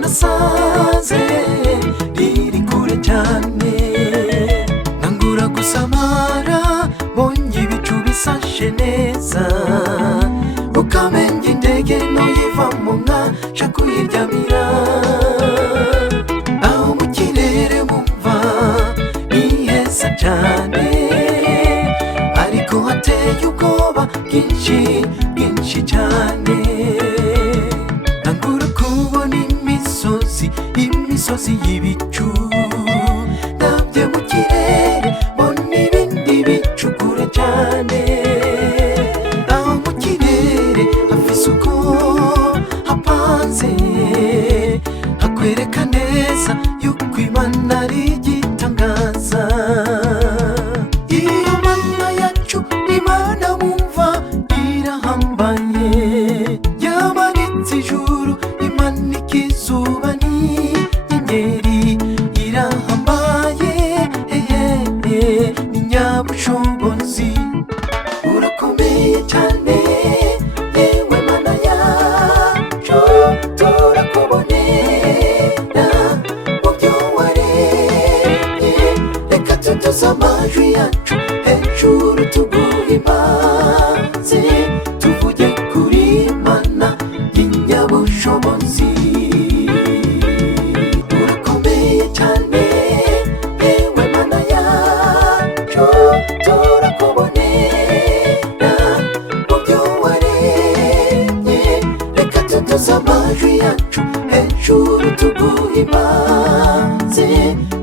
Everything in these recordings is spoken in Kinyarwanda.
nasanze riri kure cyane, nangura gusamara bonye ibicu bisashe neza, ukamenya indege ntoyivamo nkaca kuyiryamira, aho mu kirere bumva ni heza cyane, ariko hateye ubwoba bwinshi bwinshi cyane. Nangura kubona imisozi y'ibicu, ndabye mu kirere mbona ibindi bicu kure cyane, aho mu kirere hafise uko hapanze, hakwereka neza yuko Imana ari igitangaza. Iyo Mana yacu Imana wumva irahambaye, yamanitse ijuru imanika izuba n'inyenyeri, irahambaye ni nyabushobozi, urakomeye cyane yewe Mana yacu, turakubonera mu byo waremye, reka tuduze amajwi yacu hejuru tuguhimbaze, tuvuge kuri Mana y'inyabushobozi. Urakomeye cyane yewe Mana yacu, turakubonera mu byo waremye, reka tuduze amajwi yacu hejuru tuguhimbaze,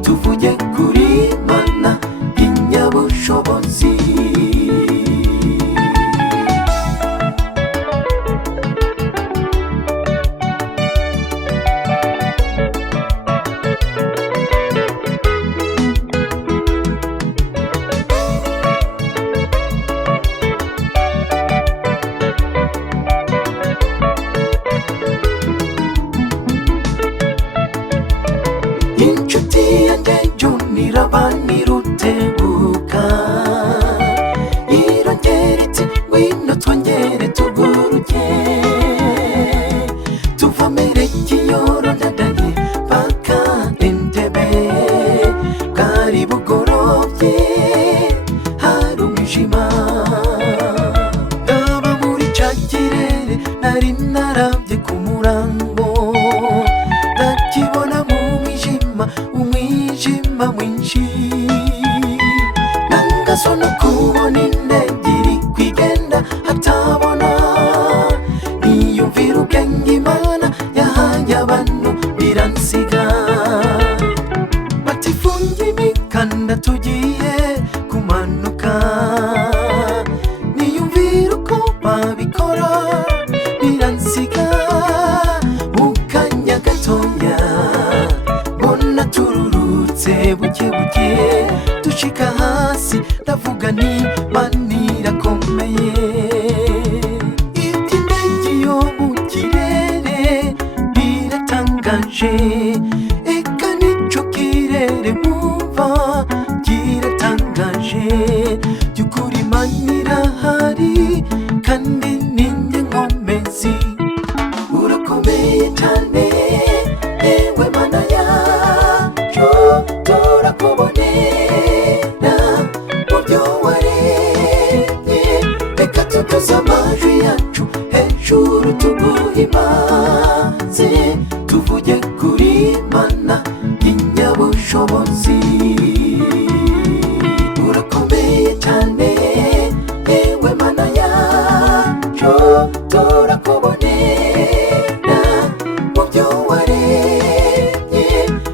tuvuge kuri Mana y'inyabushobozi. Inshuti yanjye Jonirabani Rutebuka irongera iti ngwino twongere tuguruke, tuvomere Kiyorodani paka Entebbe, bwari bugorobye hari umwijima, ndaba muri ca kirere nari narabye ku murango, ndakibona mu umwijima mwinshi, nangaso no kubona indege iri kwigenda hatabona, niyumvira ubwenge Imana yahaye abantu biransiga, bati funga imikanda tugiye kumanuka, niyumvira uko babikora biransiga, ukanya gatoya tururutse buke buke dushika hasi, ndavuga nti Mana irakomeye. Iby'indege yo mu kirere biratangaje, eka nico kirere mwumva kiratangaje, by'ukuri Imana irahari kandi ninjye nkomezi. Urakomeye cyane yewe Mana yacu, turakubonera mu byo waremye, reka tuduze amajwi yacu hejuru tuguhimbaze, tuvuge kuri Mana y'inyabushobozi. Urakomeye cyane yewe Mana yacu, turakubonera mu byo waremye,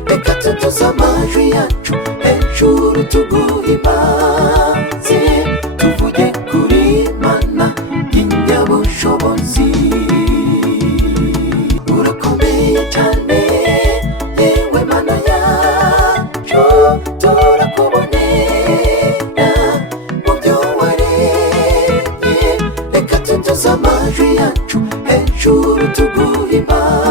reka tuduze amajwi yacu hejuru tuguhimbaze, tuvuge kuri Mana y'inyabushobozi. Urakomeye cyane yewe Mana yacu, turakubonera mu byo waremye, reka tuduze amajwi yacu hejuru tuguhimbaze,